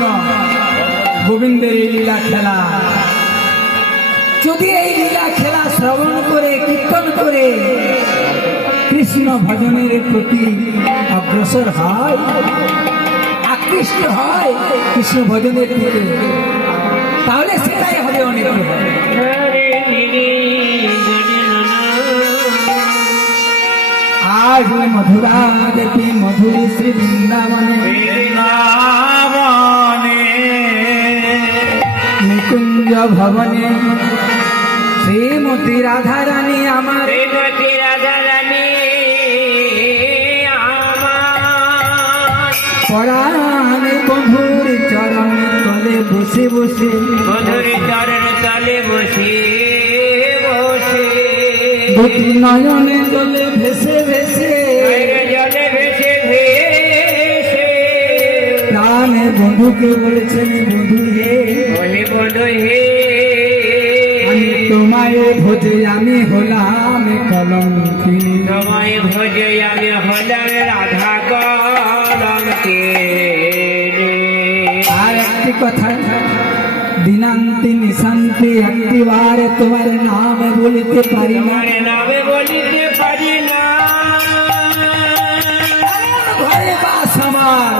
জন্য গোবিন্দের এই লীলা খেলা। যদি এই লীলা খেলা শ্রবণ করে কীর্তন করে কৃষ্ণ ভজনের প্রতি অগ্রসর হয়, আকৃষ্ট হয় কৃষ্ণ ভজনের দিকে, তাহলে সেটাই হবে অনেক। আজ মধুরা দেবী মধুরী শ্রী বৃন্দাবনে নিকুঞ্জ ভবনে শ্রীমতী রাধারানী আমার পরাণে বন্ধুর চরণে তলে বসে বসে, মধুর চরণ তলে বসে বসে, দুটি নয়নে জলে ভেসে ভেসে, জলে ভেসে ভেসে, প্রাণে বন্ধুকে বলেছেন বন্ধু হে, বলে বন্ধু হে, আমি তোমায় ভোজে আমি হলাম কলঙ্কিনী, তোমায় ভোজে আমি হলাম রাধা কলঙ্কিনী। আর একটি কথা, দিনান্তি নিশান্তি একটিবার তোমার নাম বলিতে পারি না, তোমার নামে বলিতে পারি না, ঘরে বাস আমার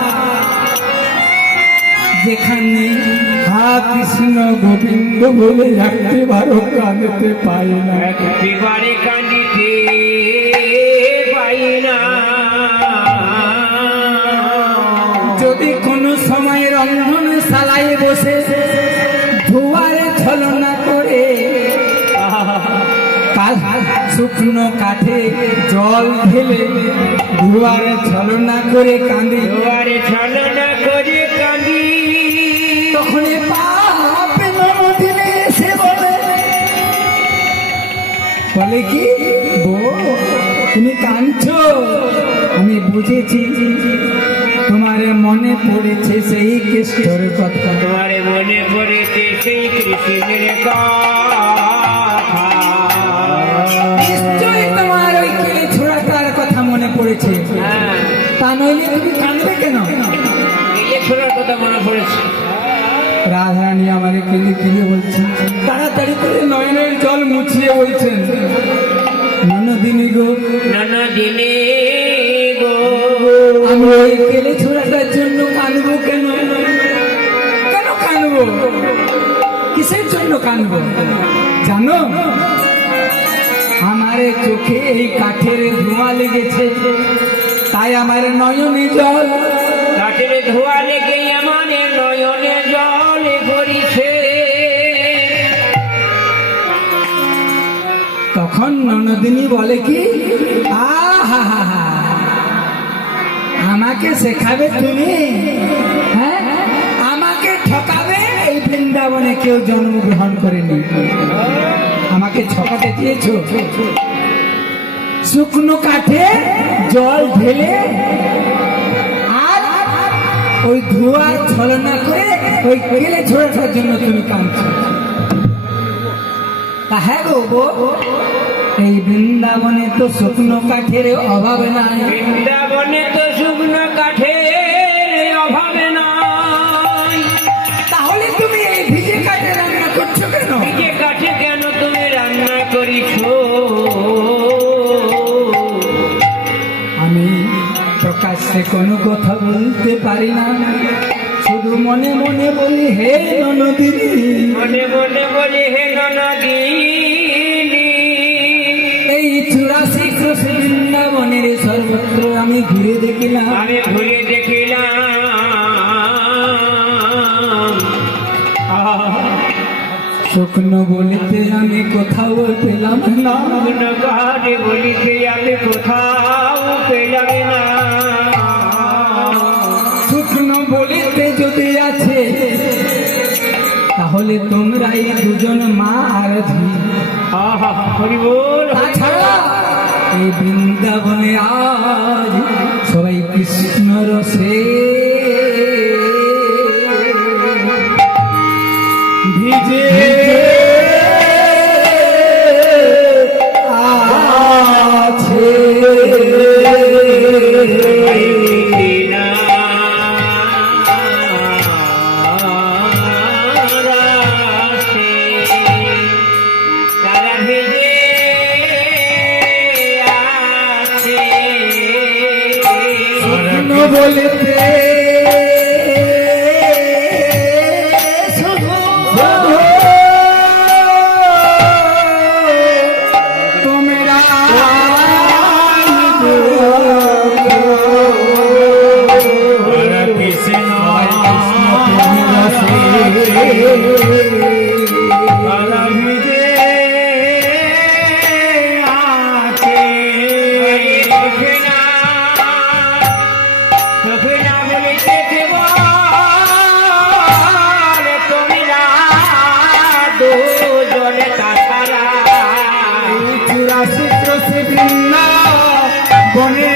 যেখানে হা কৃষ্ণ গোবিন্দ বলে একটিবারও কাঁদতে পাই না, একটিবারে কান্দিতে পাই না। যদি কোনো সময় রন্ধনশালায় বসে ধোয়ারে ছলনা করে শুকনো কাঠে জল ঢেলে ধোয়ারে ছলনা করে কাঁদি, দুয়ারে ছলনা করে কাঁদি, তখন পাপে নদিনে এসে বলে কি বউ তুমি কাঁদছো, আমি বুঝেছি তোমার মনে পড়েছে সেই কৃষ্ণের কথা, তোমার মনে পড়েছে সেই কৃষ্ণের কথা। নিশ্চয়ই তোমার ওই কেলে ছোড়াটার কথা মনে পড়েছে, তা নইলে তুমি কাঁদবে কেন? কেলে ছোড়ার কথা মনে পড়েছে। রাধারানী আমার কেলে কেলে বলছেন, তাড়াতাড়ি করে নয়নের জল মুছিয়ে বলছেন, ননদিনী গো, ননদিনী গো, আমি ওই কেলে ছোড়াটার জন্য কাঁদবো কেন? কেন কাঁদবো? কিসের জন্য কাঁদবো জানো? আমার চোখে এই কাঠের ধোঁয়া লেগেছে, তাই আমার নয়নে জল, কাঠের ধোয়া লেগে আমার নয়নে জল পড়িছে। তখন ননদিনী বলে কি, আহা হা হা, আমাকে শেখাবে তুমি? হ্যাঁ, আমাকে ঠকাবে? এই বৃন্দাবনে কেউ জন্মগ্রহণ করেনি, আমাকে ঠকাতে দিয়েছো? শুকনো কাঠে জল ঢেলে আর ওই ধোঁয়া ছলনা করে ওই কেলে ছোড়ার জন্য তুমি কাঁদছো? তা হ্যাঁ গো, এই বৃন্দাবনে তো শুকনো কাঠের অভাব নাই, বৃন্দাবনে তো শুকনো কাঠের অভাবে নাই, তাহলে তুমি এই ভিজে কাঠে রান্না করছো কেন? ভিজে কাঠে কেন তুমি রান্না করিছো? আমি প্রকাশ্যে কোনো কথা বলতে পারি না, শুধু মনে মনে বলি হে ননদিনী, মনে মনে বলি হে ননদিনী, এই 84 ক্রোশ বৃন্দাবনের সর্বত্র আমি ঘুরে দেখিলাম, আমি ঘুরে দেখিলাম, শুকনো বলিতে আমি কোথাও পেলাম না, শুকনো কাঠে বলিতে আমি কোথাও পেলাম না, শুকনো বলিতে যদি আছে তাহলে তোমরাই দুজন মা আর ধী, আহা হরি বল। তাছাড়া এই বৃন্দাবনে আজ সবাই কৃষ্ণ রসে ভিজে আছে। বালা ভিজে আছে চোখে না বলিতে তুমি না দুজনে তাছাড়া চুরাশি ক্রোশে বৃন্দা বনে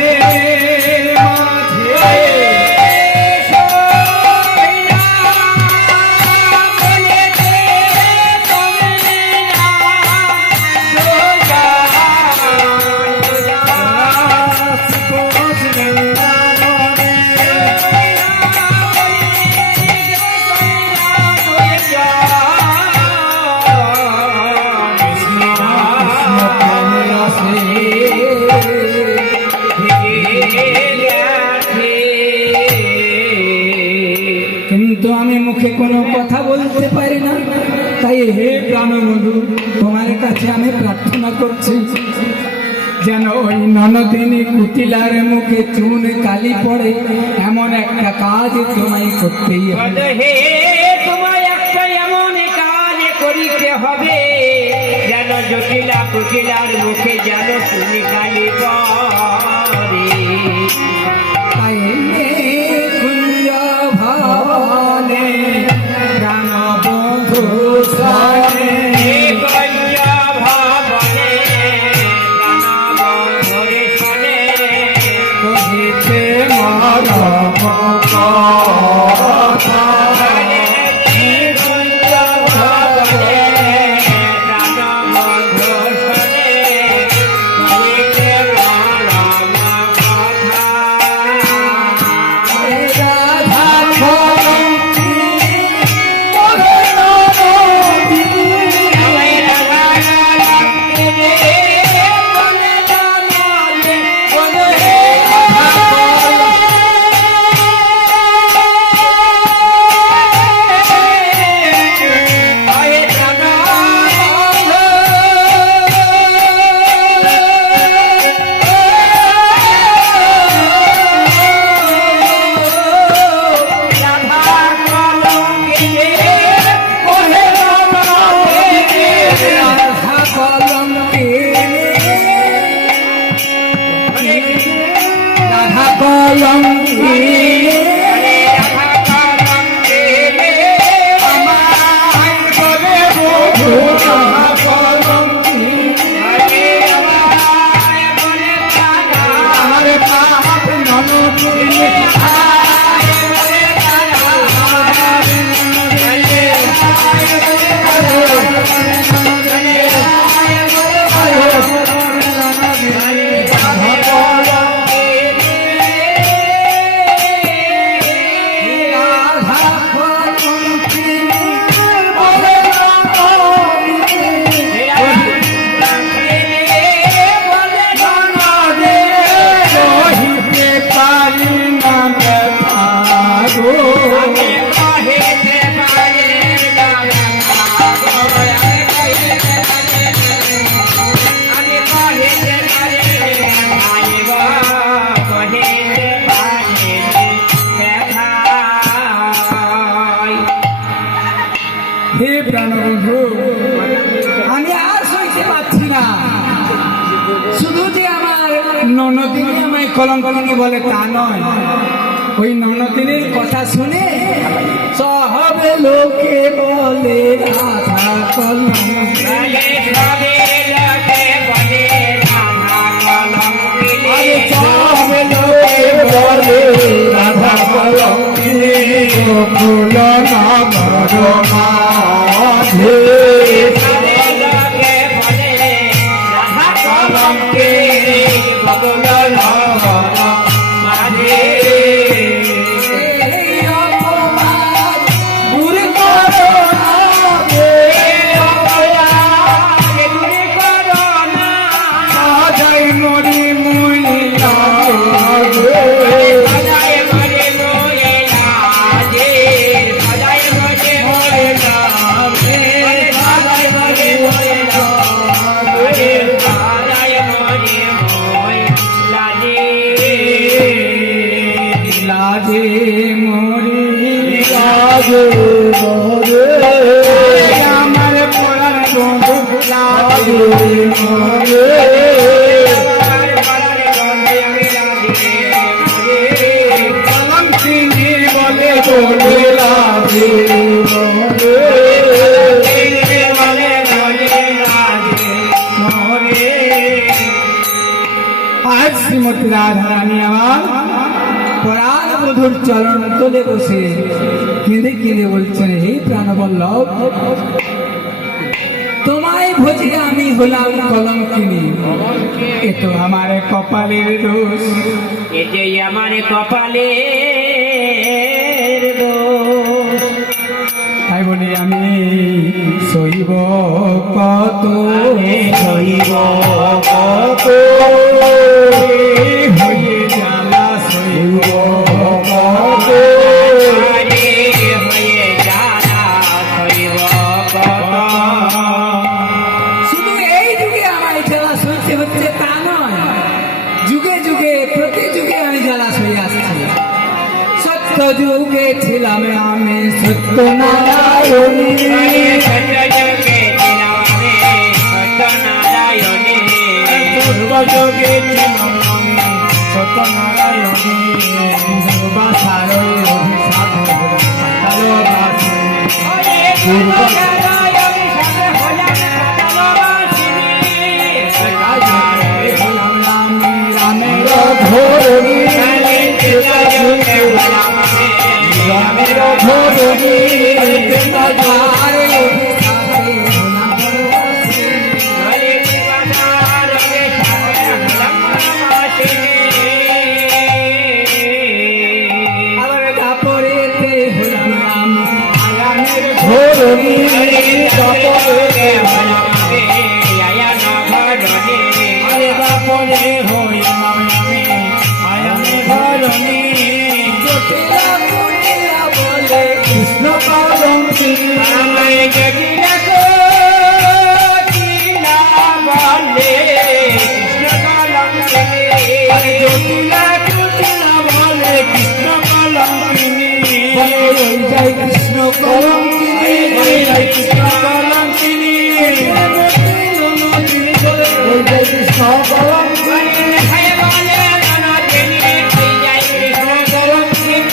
মাঝে কিন্তু আমি মুখে কোনো কথা বলতে পারি না, তাই হে প্রাণবন্ধু তোমার কাছে আমি প্রার্থনা করছি যেন ওই ননদিনী কুটিলার মুখে চুন কালি পড়ে এমন একটা কাজ তোমায় করতেই হবে। হে তোমার একটা এমন কাজ করিতে হবে যেন জটিলা কুটিলার মুখে যেন তুমি কালি পড়ে। তাই কুঞ্জ ভবনে প্রাণবন্ধু সানে কন্যা ভবনে প্রাণবন্ধুরে শোনে কহিতে মরম কথা কন্যা ভবনে প্রাণবন্ধু শোনে কহিতে মরম কথা। রাধা কলঙ্কি ওরে নদী রাধা কলঙ্কি রাধা কলঙ্কি আমায় বলে বধূ রাধা কলঙ্কি আমার পাপ ননদিনী হে প্রাণবন্ধু আমি আর সইতে পারছি না, শুধু যে আমার ননদিনী আমায় কলঙ্কিনী বলে তা নয়, ওই ননদিনীর কথা শুনে সব লোকে বলে রাধা কলঙ্কি। আরে সব লোকে বলে রাধা কলঙ্কি ফুল নাম মাঝে লাজে মরি লাজে মরে কলঙ্কিনী বলে বলে লাগে আজ শ্রীমতী রাধারানী আমার পরাণ বধুর চরণ তলে বসে কেঁদে কেঁদে বলছেন, হে প্রাণবল্লভ, তোমায় ভোজে আমি হলাম কলঙ্কিনী, এ তো আমার কপালের দোষ। এতে আমার কপালের দোষ। তাই বলি আমি সইব কত, হইব কত হয়ে জ্বালা সইব কত আরে হয়ে যারা হইব কত। শুধু এই যুগে আমায় জ্বালা সইতে হচ্ছে তা নয়, যুগে যুগে প্রতি যুগে আমি জ্বালা সই আসছি। সত্য যুগে ছিলাম আমি সত্য নারায়ণী, সত্যযুগে ছিলাম আমি সত্যনারায়ণী। পূর্বযোগে ছিলাম আমি সত্যনারায়ণী দুর্বাসারই অভিশাপ ভালোবাসি। নারায়ণী সাথে হলাম ভালোবাসিনী। হলাম রামে রামের ধরণী সত্যযুগে হলাম আমি রামের ধরণী আর অভিশাপে হলাম পরবাসী। হরে দিবানার রে সাথে হলাম ভালোবাসিনী। আবার দাপরেতে হলাম রাম আয়ানের ধরণী সত্যযুগে হলাম আমি আয়া নভরণী। আরে বাপরে হইলাম আমি আয়ামে ধরণী জটিলা কুটিলা বলে কৃষ্ণ কলঙ্কিনী আমায় জটিলা কুটিলা বলে কৃষ্ণ কলঙ্কিনী। জটিলা কুটিলা বলে কৃষ্ণ কলঙ্কিনী ওই যাই কৃষ্ণ কলঙ্কিনী, ওই যাই কৃষ্ণ কলঙ্কিনী ওই যাই কৃষ্ণ কলঙ্কিনী হায় বলে ননদিনী হই যায় কৃষ্ণ কলঙ্কিনী।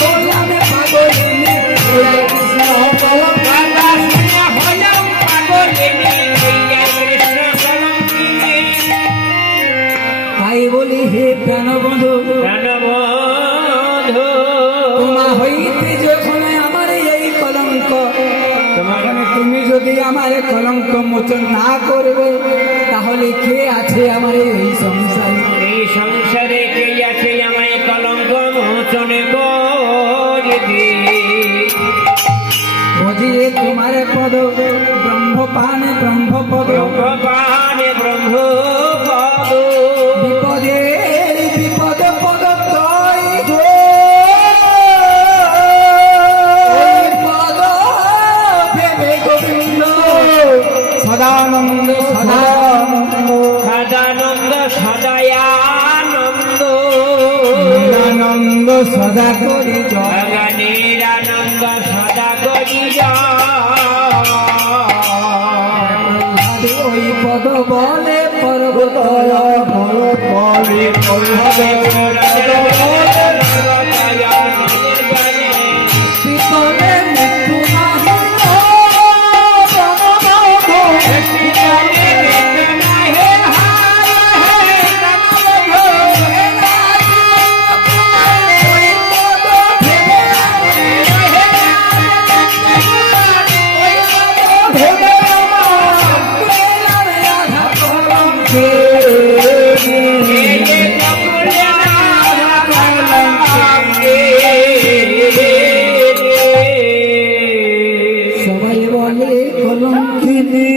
হলাম পাগলিনী, ওই যাই কৃষ্ণ কলঙ্কিনী বাবা শুনে হলাম পাগলিনী হই যায় কৃষ্ণ কলঙ্কিনী। তাই বলি হে প্রাণবন্ধু, প্রাণবন্ধু তোমা হইতে যখন আমার এই কলঙ্ক, তোমার তখন তুমি যদি আমার কলঙ্ক মোচন না করবে, তাহলে কে আছে আমার এই সংসারে? এই সংসারে কে আছে আমায় কলঙ্ক মোচন করবে? বুঝিয়ে তোমার পদ ব্রহ্মপান ব্রহ্মপদ, ব্রহ্মপান ব্রহ্মপদ বিপদে বিপদ পদ ত্রয় গো। ওই পদ ভেবে গোবিন্দ সদানন্দ সদানন্দ সদানন্দ সদয়ানন্দ নিরানন্দ সদা করি জয়। নিরানন্দ সদা করি ওই পদ বলে পর্বত বলে পিতলে মৃত্যু নাহি সবাই বলে কলঙ্কিনী,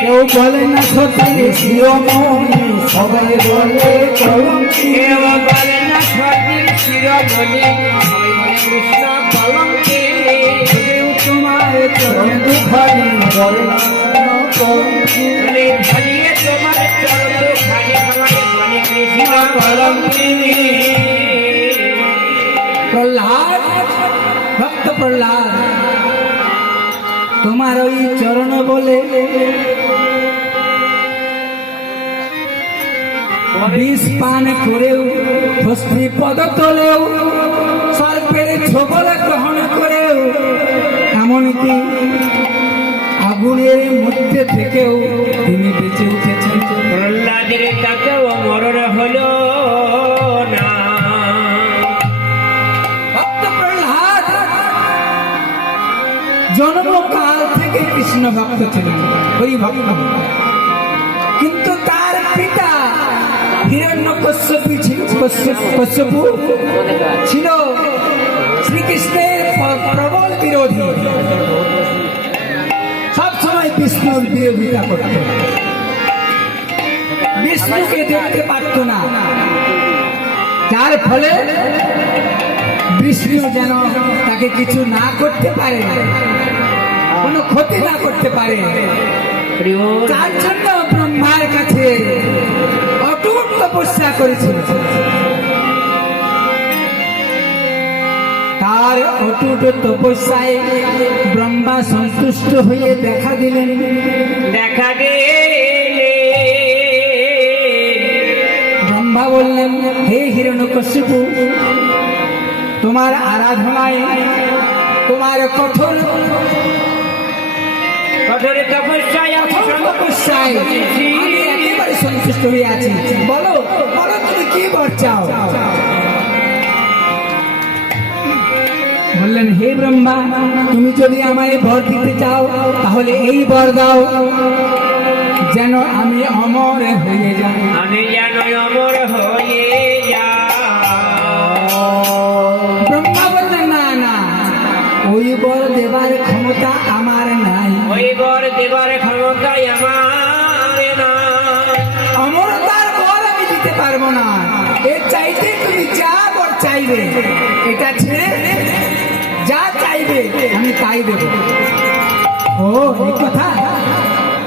কেউ বলে না সত্যি শিরোমণি, সবাই বলে কলঙ্কিনী। কেউ বলে না সতীর শিরোমণি, সবাই বলে কৃষ্ণ কলঙ্কিনী। কেউ তোমার চরণ দুখানি বলে না কলঙ্কিনী। বলে ধরিয়ে তোমার চরণ খানি আমায় বলে কৃষ্ণ কলঙ্কিনী। প্রহ্লাদ, ভক্ত প্রহ্লাদ তোমার ওই চরণ বলে বিষ পান করেও ভস্মী পদ তোলেও সর্পের ছোবল গ্রহণ করেও এমনকি আগুনের মধ্যে থেকেও তিনি বেঁচে উঠেছেন। প্রহ্লাদের তাতেও মরণ হলো না। ভক্ত প্রহ্লাদ জন্মকাল থেকে কৃষ্ণ ভক্ত ছিলেন, ওই ভক্ত, কিন্তু তার পিতা হিরণ্যকশ্যপু ছিল শ্রীকৃষ্ণের প্রবল বিরোধী, সবসময় বিষ্ণুর বিরোধিতা করত, বিষ্ণুকে দেখতে পারত না, যার ফলে বিষ্ণু যেন তাকে কিছু না করতে পারে, কোনো ক্ষতি না করতে পারে, তার জন্য ব্রহ্মার কাছে অটুট তপস্যা করেছিল। তার অটুট তপস্যায় ব্রহ্মা সন্তুষ্ট হয়ে দেখা দিলেন। দেখা গেলে ব্রহ্মা বললেন, হে হিরণ্যকশিপু, তোমার আরাধনায়, তোমার কঠোর তপস্যায় তপস্যায় আমি একেবারে সন্তুষ্ট হয়ে আছি। বলো বলো, তুমি কি বর চাও? বললেন, হে ব্রহ্মা, তুমি যদি আমায় বর দিতে চাও তাহলে এই বর দাও, যেন আমি অমর হয়ে যাই। আমি যেন অমর হয়ে যাই। ব্রহ্মা বললেন, না না, ওই বর দেবার ক্ষমতা আমার নাই। ওই বর দেবার ক্ষমতাই আমার না। অমরতার বর আমি দিতে পারবো না। এর চাইতে তুমি যা বর চাইবে, এটা ছেড়ে যা চাইবে আমি তাই দেব। ও এই কথা,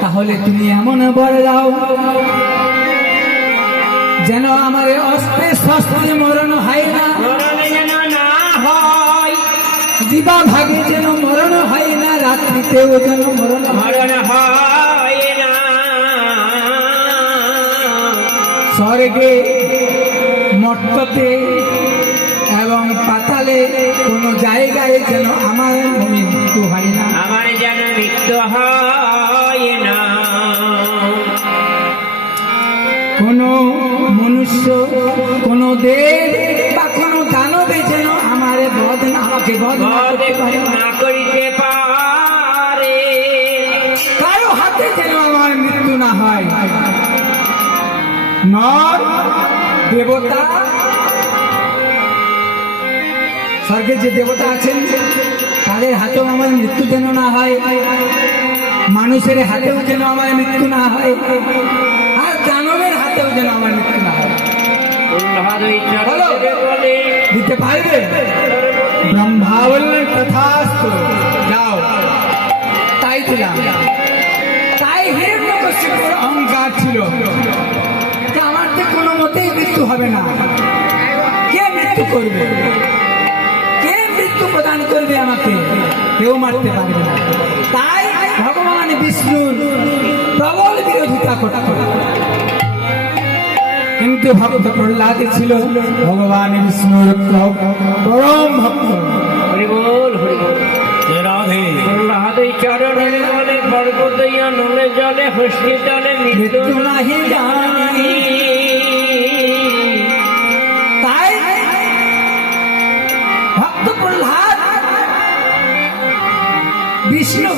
তাহলে তুমি এমন বর দাও যেন আমার অস্ত্রে শস্ত্রে মরণ হয় না, মরণ যেন না হয়, দিবা ভাগে যেন মরণ হয় না, রাত্রিতেও যেন মরণ হয়। মরণ হয় না। স্বর্গে, মর্ত্যতে এবং পাতালে কোনো জায়গায় যেন আমার মৃত্যু হয় না। আমার যেন মৃত্যু হয় না। কোনো মনুষ্য, কোনো দেব বা কোনো দানবে যেন আমার আমাকে বধ না করতে পারে না। না করিতে পারে। কারো হাতে যেন আমার মৃত্যু না হয়। নর, দেবতা, স্বর্গে যে দেবতা আছেন তাদের হাতেও আমার মৃত্যু যেন না হয়, মানুষের হাতেও যেন আমার মৃত্যু না হয়, আর দানবের হাতেও যেন আমার মৃত্যু না হয়। প্রহ্লাদ ওই চরণে বলে, দিতে পারবে? ব্রহ্মা বললেন, তথাস্তু, যাও। তাই দিলাম। তাই হিরণ্যকশিপুর অহংকার ছিল যে আমার তো কোনো মতেই মৃত্যু হবে না। কে মৃত্যু করবে? কে মৃত্যু প্রদান করবে আমাকে? কেউ মারতে পারবে না। তাই ভগবান বিষ্ণুর প্রবল বিরোধিতা করত। কিন্তু ভক্ত প্রহ্লাদ ছিল ভগবান বিষ্ণুর পরম ভক্ত। হরি বল, হরি বল। রাধে প্রহ্লাদ ওই চরণে বলে, পর্বত নলে জলে হস্তিতলে মৃত্যু মৃত্যু নাহি জানি। তাই ভক্ত প্রহ্লাদ বিষ্ণু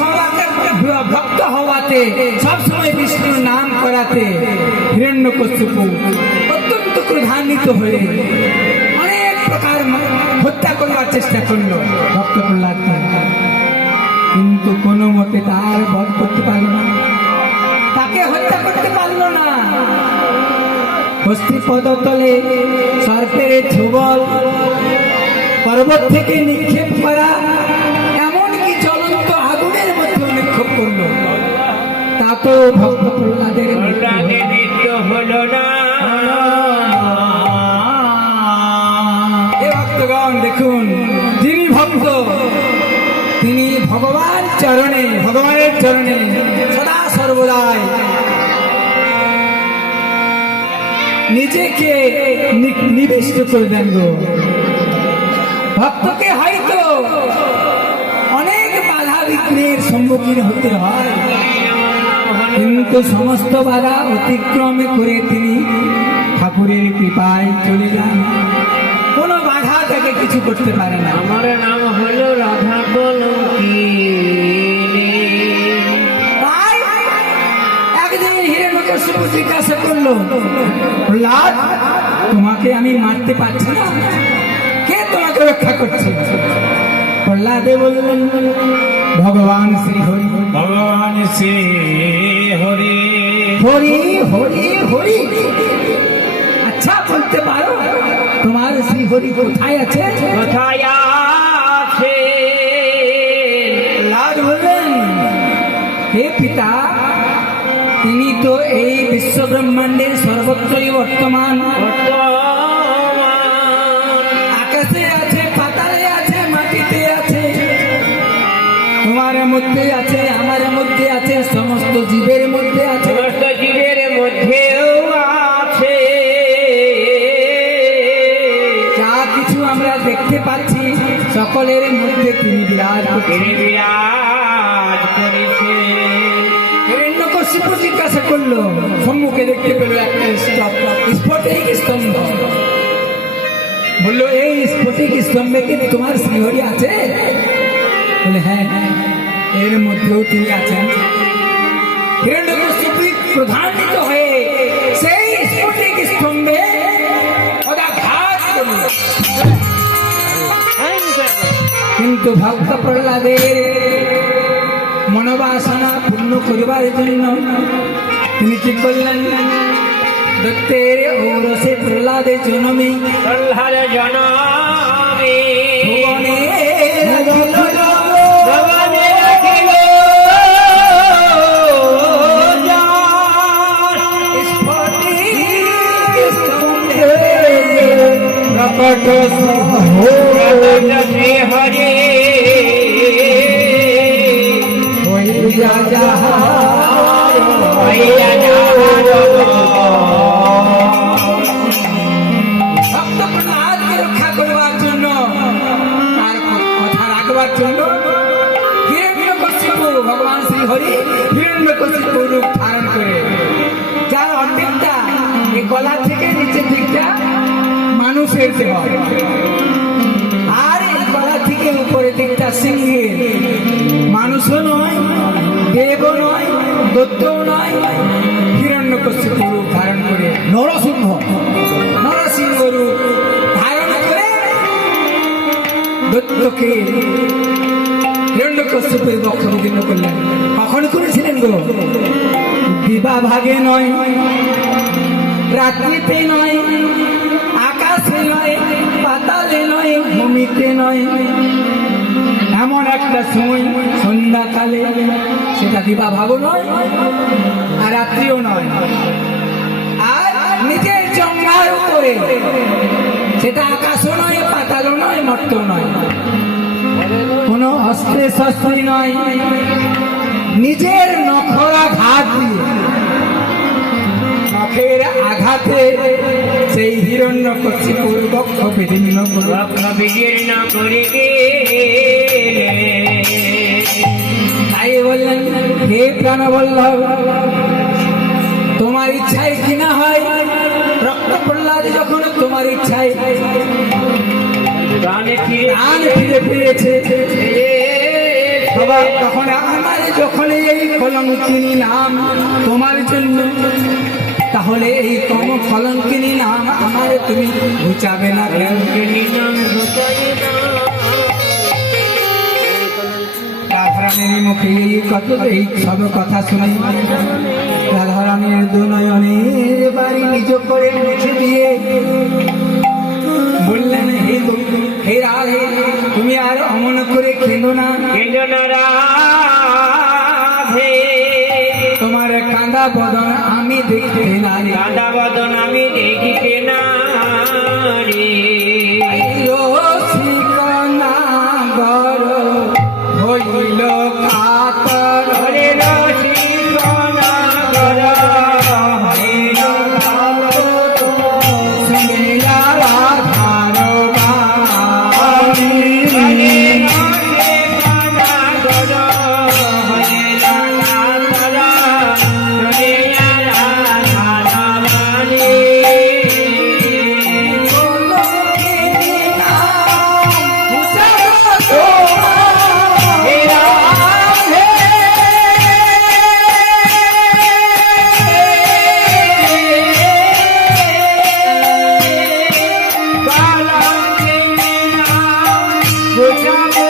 ভক্ত হওয়াতে, সবসময় বিষ্ণুর নাম করাতে হিরণ্যকশিপু অত্যন্ত ক্রোধান্বিত হয়ে অনেক প্রকার হত্যা করবার চেষ্টা করলো ভক্ত প্রহ্লাদকে, কিন্তু কোনো মতে তার বধ করতে পারল না, তাকে হত্যা করতে পারল না। হস্তি পদতলে সর্পের ছোবল পর্বত থেকে নিক্ষেপ করা, এমনকি জ্বলন্ত আগুনের মধ্যে নিক্ষেপ করলো, তাতেও ভক্ত প্রহ্লাদের প্রহ্লাদের মৃত্যু হলো না। এ ভক্তগণ দেখুন, যিনি ভক্ত তিনি ভগবান চরণে, ভগবানের চরণে সদা সর্বদাই নিজেকে নিবিষ্ট করে দেন গো। ভক্তকে হয়তো অনেক বাধা বিঘ্নের সম্মুখীন হতে হয়, কিন্তু সমস্ত বাধা অতিক্রমে করে তিনি ঠাকুরের কৃপায় চলে যান। কোনো বাধা তাকে কিছু করতে পারে না। আমার নাম হলো রাধা কলঙ্কিনী। তাই একদিন হিরণ্যকশিপু জিজ্ঞাসা করলো, প্রহ্লাদ, তোমাকে আমি মারতে পারছি না, কে তোমাকে রক্ষা করছে? প্রহ্লাদে বললেন, ভগবান শ্রী হরি। ভগবান শ্রী হরি হরি হরি হরি। আচ্ছা, বলতে পারো তোমার শ্রী হরি কোথায় আছে? কোথায় আছে? প্রহ্লাদ বললেন, হে পিতা, তিনি তো এই বিশ্ব ব্রহ্মাণ্ডের সর্বত্রই বর্তমান। আকাশে আছে, পাতালে আছে, মাটিতে আছে, তোমার মধ্যে আছে, আমার মধ্যে আছে, সমস্ত জীবের মধ্যে আছে। সমস্ত জীবের মধ্যেও আছে। যা কিছু আমরা দেখতে পাচ্ছি সকলের মধ্যে তিনি বিরাজ করছেন। তিনি বিরাজ করেছে। হিরণ্যকশিপু জিজ্ঞাসা করলো, সম্মুখে দেখতে পেল একটা স্ফটিক স্তম্ভ। বললো, এই স্ফটিক স্তম্ভে কি তোমার শ্রীহরি আছে? বলে, হ্যাঁ হ্যাঁ, এর মধ্যেও তিনি আছেন। হিরণ্যকশিপু প্রধানিত হয়ে সেই স্ফটিক স্তম্ভে পদাঘাত করল। কিন্তু ভক্ত প্রহ্লাদের মনোবাসনা পূর্ণ করিবার জন্য তিনি কি করলেন? দত্তের ঔরসে প্রহ্লাদে জনমে প্রহ্লাদ জনমে ভুবনে ভগবানে রাখিল স্ফটিক স্তম্ভে প্রকট শ্রী হরে হইয়া যাহার হইয়া যাহার ভক্ত প্রহ্লাদকে রক্ষা করবার জন্য, তার কথা রাখবার জন্য হিরণ্যকশিপু, ভগবান শ্রী হরি হিরণ্যকশিপু রূপ ধারণ করে, যার অর্ধেকটা এই গলা থেকে নিচের দিকটা মানুষের দেহ, আর এই গলা থেকে উপরের দিকটা সিংহের। মানুষও নয়, দেবও নয়, দৈত্যও নয়, হিরণ্যকশিপু রূপ ধারণ করে, নরসিংহ রূপ ধারণ করে দৈত্যকে হিরণ্যকশিপুর বক্ষ বিদীর্ণ করলেন। কখন করেছিলেন গো? দিবা ভাগে নয়, রাত্রিতে নয়, আকাশে নয়, পাতালে নয়, ভূমিতে নয়, এমন একটা সময় সন্ধ্যাকালে, সেটা দিবা ভাগও নয় আর রাত্রিও নয়, আর নিজের জঙ্গার উপরে, সেটা আকাশও নয়, পাতালও নয়, মর্তও নয়, কোন অস্ত্রে শস্ত্রী নয়, নিজের নখরাঘাত দিয়ে, নখের আঘাতে সেই হিরণ্যকশিপুর বক্ষ বিদীর্ণ করল। বক্ষ বিদীর্ণ করে তাই বললেন, হে প্রাণবল্লভ, তোমার ইচ্ছায় কিনা হয় রক্ত প্রহ্লাদ যখন তোমার ইচ্ছায় প্রাণে ফিরে প্রাণ ফিরে ফিরেছে, সবার তখন আমার যখন এই কলঙ্কিনী নাম তোমার জন্য, তাহলে এই কম কলঙ্কিনী নাম আমার তুমি ঘুচাবে না কেন? রাধারানীর মুখে এই সব কথা শুনে রাধারানীর দুনয়নের বাড়ি নিজ করে মুছে দিয়ে বললেন, হে রাধে, তুমি আর অমন করে কেঁদো না, রাধে তোমার কাঁদা বদন আমি দেখতে না রে, কাঁদা বদন আমি দেখিতে না রে। রসিক নাগর হইল কার বোঝাবো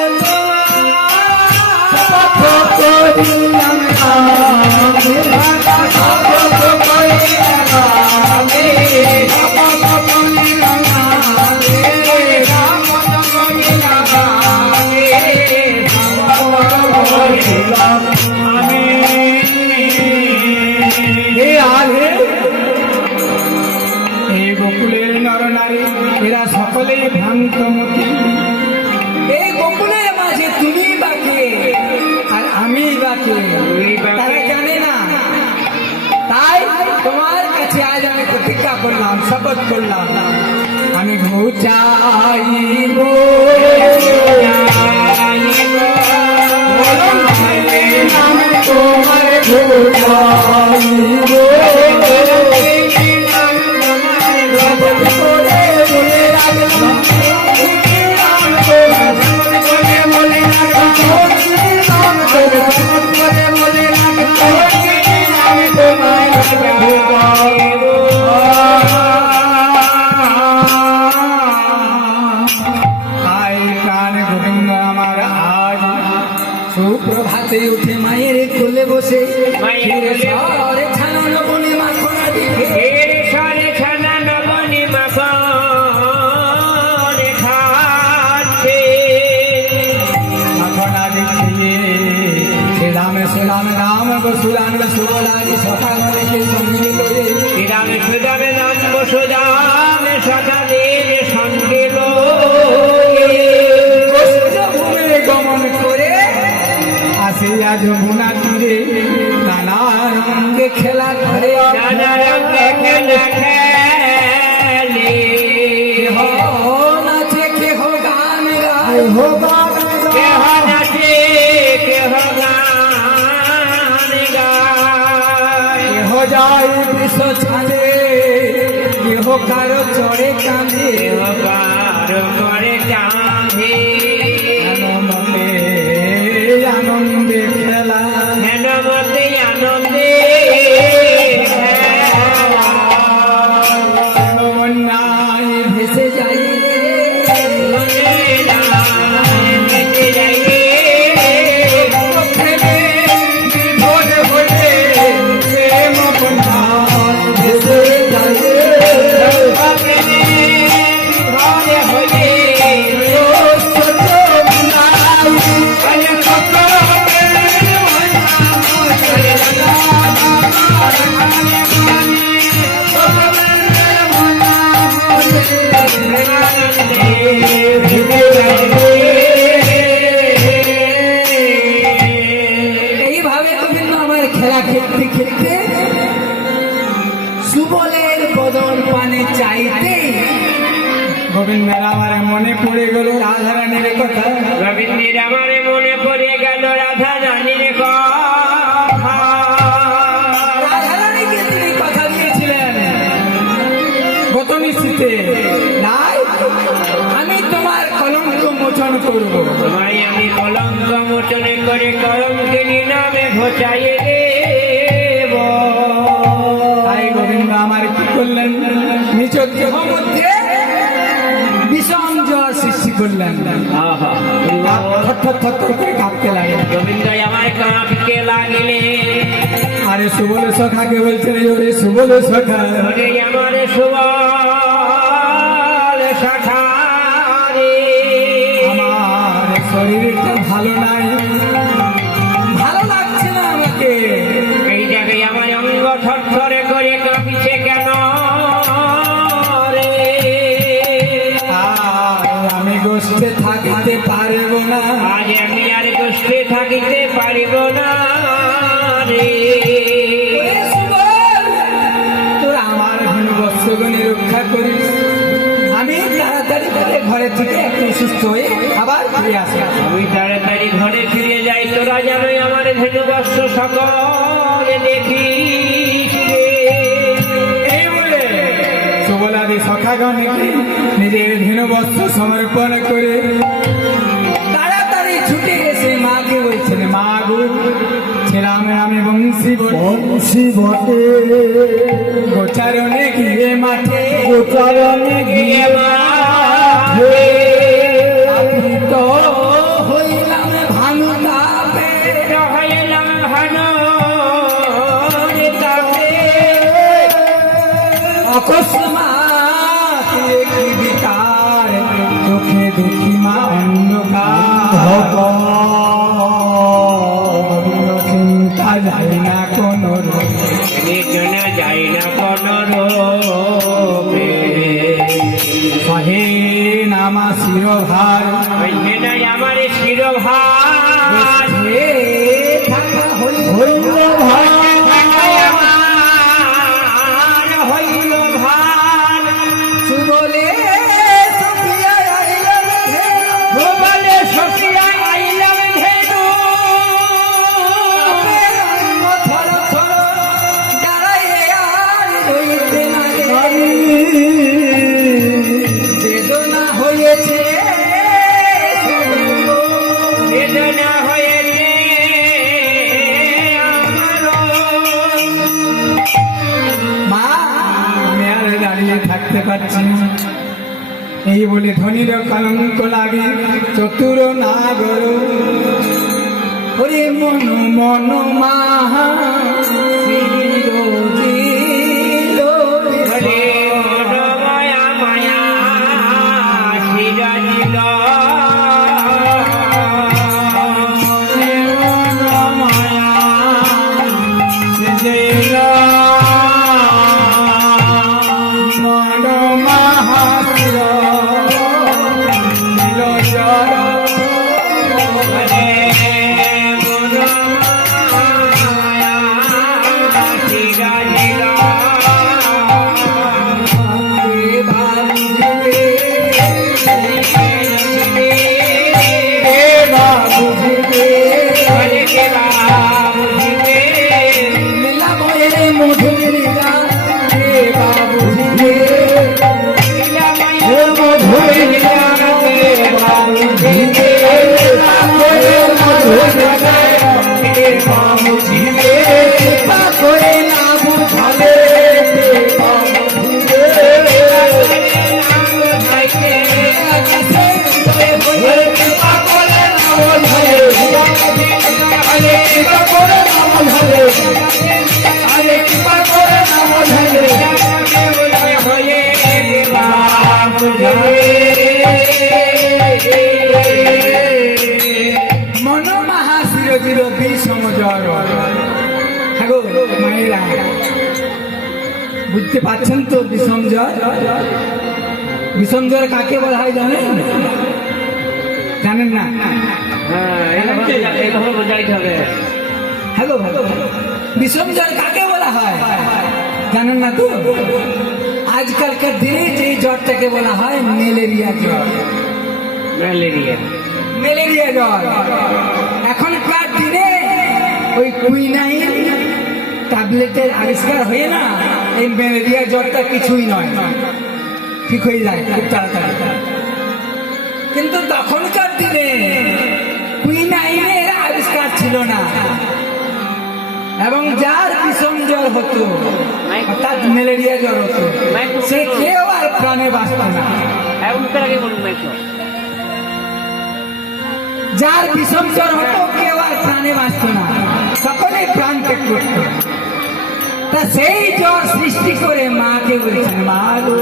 এই বকুলের নর নারী এরা সকলেই ভ্রান্তমতি। এই গোকুলের মাঝে তুমি বাকে আর আমি বাকে, তারা জানে না। তাই তোমার কাছে আজ আমি প্রতিজ্ঞা করলাম, শপথ করলাম, আমি ঘুচাইব তোমার ঘুচাইব সুপ্রভাতে উঠে মায়ের কোলে বসে মায়ের কোলে শহরে ছানানো বনে মাখনা দিবে এর সারে ছানা নবনী মাখন খাচ্ছে মাখনা দেখিয়ে সেরাম রাম বসুরাম সুবলারি সখা ঘরে কে সঙ্গে লয়ে রামে সুদামে নাম বসুদামে সকালের সঙ্গে ভূমে গমন করে আসিয়া যমুনা তীরে নানা রঙে খেলা করে নানা রঙে খেলা খেলে কেহ নাচে কেহ গান গায় হো গান কেহ গায় নাচে কেহ গান গায় কেহ যায় বিশ্ব ছাড়ে কেহ কারো চড়ে কাঁদে কেহ পার করে চাঁদে আনন্দে আনন্দে খেলা হেনমতে আনন্দে বন্যায় ভেসে যায় বিভোর হয়ে প্রেম বন্যায় ভেসে যায় এইভাবে গোবিন্দ আমার খেলা খেলতে খেলতে সুবলের বদন পানে চাইতে গোবিন্দের আমার মনে পড়ে গেল রাধারানীর কথা রবীন্দ্রের আমার মনে পড়ে গেল রাধা রানীর কথা রাধারানীকে তিনি কথা দিয়েছিলেন গত নিশ্চিতে নাই আমি তোমার কলঙ্ক মোচন করব তোমায় আমি কলঙ্ক মোচনে করে কলঙ্কিনী নামে ঘোচাইয়ে দেব তাই গোবিন্দ আমার কি করলেন নিজ দেহ মধ্যে বিষম জ্বর সৃষ্টি করলেন আহা, থর থর করে কাঁপতে লাগে গোবিন্দ আমায় কাঁপতে লাগিলে আরে সুবল সখাকে বলছে রে ওরে সুবল সখা ওরে আমার সুবল সখা রে আমার শরীরটা ভালো নাই, ভালো লাগছে না আমাকে। এই জায়গায় আমার অঙ্গ থরথরে করে কাঁপিছে কেন রে আর আমি গোষ্ঠে থাকতে পারব না, আজ আমি আর গোষ্ঠে থাকিতে পারিব না রে ওরে সুবল, তোরা আমার বৎসগণে রক্ষা করিস, আমি তাড়াতাড়ি করে ঘরে থেকে একটু সুস্থ হয়ে আবার ফিরে আসি। আমি তাড়াতাড়ি ঘরে ফিরে যাই তোরা জানোই আমার ধেনু বস্ত্র সকলে দেখিস রে এই বলে সুবলাদি সখাগণকে নিজের ধীন বস্ত্র সমর্পণ করে তাড়াতাড়ি ছুটে এসে মাকে বলছেন, মা গো ছিলাম আমি বংশী বংশী বটে গোচারণে গিয়ে মাঠে গোচারণে গিয়ে মাঠে আপনি তো অকস্মাৎ কি বিকার, চোখে দেখি মা অন্ধকার, চিন্তা যায় না কোনো রোগ। নির্জনা যাই না কোনো রোগে, সহে নামা শিরভার, হইছে না আমার শিরভার, হে থাকা হইল ভার, আমার হইল ভার, সুবলে সখিয়া আইল হে, ভুবনে সখিয়া আইলাম ধেনু, থর থর দাঁড়াইয়ে আর রইতে না রে, বেদনা হয়েছে বেদনা হয়েছে আমারও। মা, আমি আর দাঁড়িয়ে থাকতে পারছি না। এই বলে ধনীর কলঙ্ক লাগে চতুর নাগর, ওরে মন মন মাহা হরে মায়া মায়া শিরাজিল, হরে মন মায়া শিরাজিল, হরে কে বাবু জিবে, মন মহাশির বিষম জ্বর। হ্যাঁ গো মায়েরা, বুঝতে পারছেন তো বিষম জ্বর? বিষম জ্বর কাকে বলা হয় জানেন? জানেন না? হ্যাঁ গো, বিষম জ্বর কাকে বলা হয় জানেন না তো? আজকালকার দিনে যে জ্বরটাকে বলা হয় ম্যালেরিয়া জ্বর। ম্যালেরিয়া, ম্যালেরিয়া জ্বর। এখনকার দিনে ওই কুইনাইন ট্যাবলেটের আবিষ্কার হয়ে না, এই ম্যালেরিয়া জ্বরটা কিছুই নয়, ঠিক হয়ে যায় খুব তাড়াতাড়ি। কিন্তু তখনকার দিনে কুইনাইনের আবিষ্কার ছিল না, এবং যার বিষম জ্বর হতো অর্থাৎ ম্যালেরিয়া জ্বর হতো, সে কেউ আর প্রাণে বাঁচত না। যার বিষম জ্বর হতো কেউ আর প্রাণে বাঁচত না, সকলে প্রাণ ত্যাগ করত। তা সেই জ্বর সৃষ্টি করে মাকে বলছেন, মা গো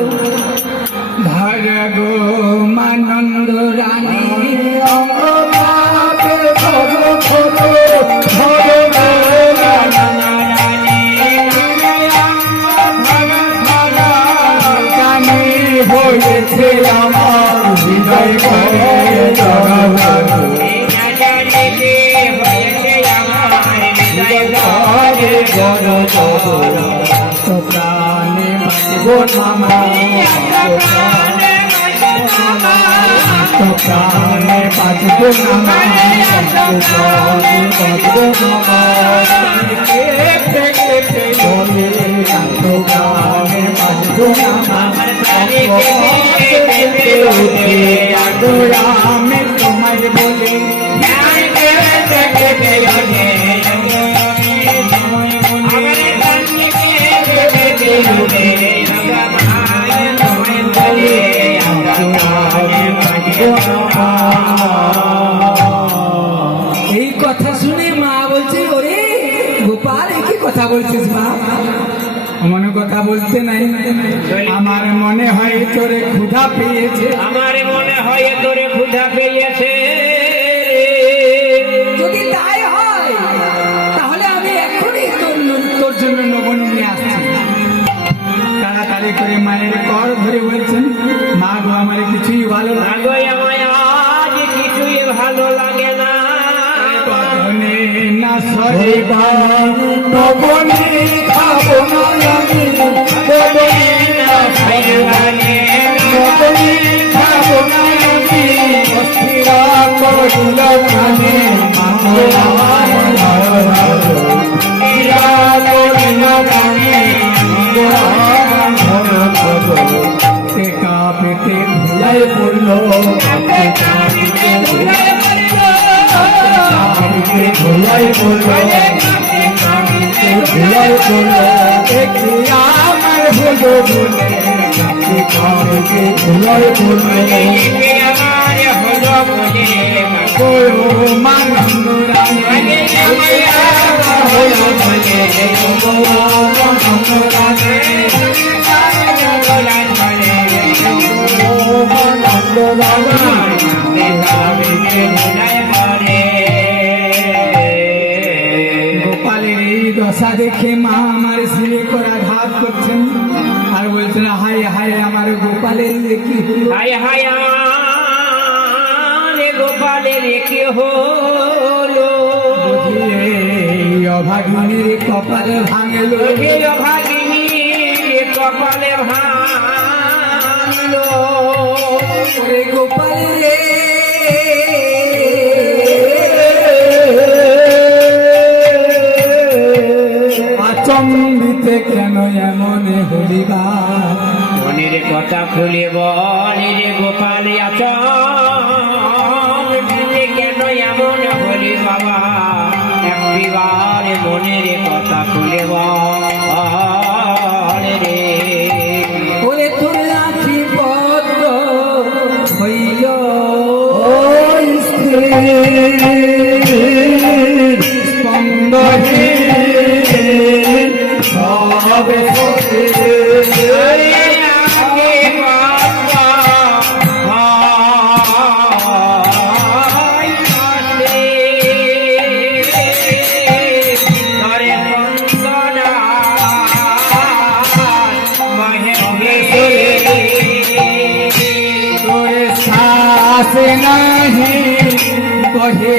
ধর গো মানন্দ রানী, অঙ্গ মাকে ধর ধর ধর গো রানী, কানে হয়েছে আমার হৃদয় করে জগৎ, প্রাণে গো মামা, প্রাণে বাজবো নামা, বাজবো নামা, প্রাণে বাজবো নামা, আমি তোমার বলে এই কথা শুনে মা বলছে, ওরে গোপাল একই কথা বলছিস মা, মনে কথা বলতে নাই। পেয়েছে। আমার মনে হয় তোরে ক্ষুধা পেয়েছে। যদি তাই হয় তাহলে আমি এখনই তোর জন্য লবণ নিয়ে আসছি। তাড়াতাড়ি করে মায়ের কর ধরে বলছেন, মা গো আমার কিছুই ভালো লাগে আগো আমায় আজ কিছুই ভালো লাগে না। বদনে না সরে লবণে খাবো না আমি, লবণে না সরে লবণে খাবো না আমি, অস্থিরা করুল প্রাণে মাগো আমার স্থিরা করুল প্রাণে মাগো আমার একা পেটে ধুলাই পড়লো, একা পেটে ধুলাই পড়লো, ধুলাই পড়লো, ধুলাই পড়লো, একটি আমার হলো বলে কাকে ধুলাই পড়লো। আমার হলো বলে গো মানন্দ রানে হলো বলে, গো মানন্দ রানে গোপালের এই দশা দেখে মা আমার শিলে করা ঘাত করছেন আর বলছেন, হায় হায় আমার গোপালের কি হলো। হায় হায় রে গোপালের কি হলো। এই অভাগিনীর কপালে ভাঙলো, ভাগিনী কপালে ভাঙলো। ওরে গোপালে আচম্বিতে কেন এমন হলিবা, মনের কথা খুলে বল রে গোপালে আচম্বিতে কেন এমন হলি বাবা। একটিবার মনের কথা খুলে বল রে। ওরে তোর আখি পদ্ম হইল ওই স্থির স্পন্দহীন সবে তোরে শ্বাস নাহি বহে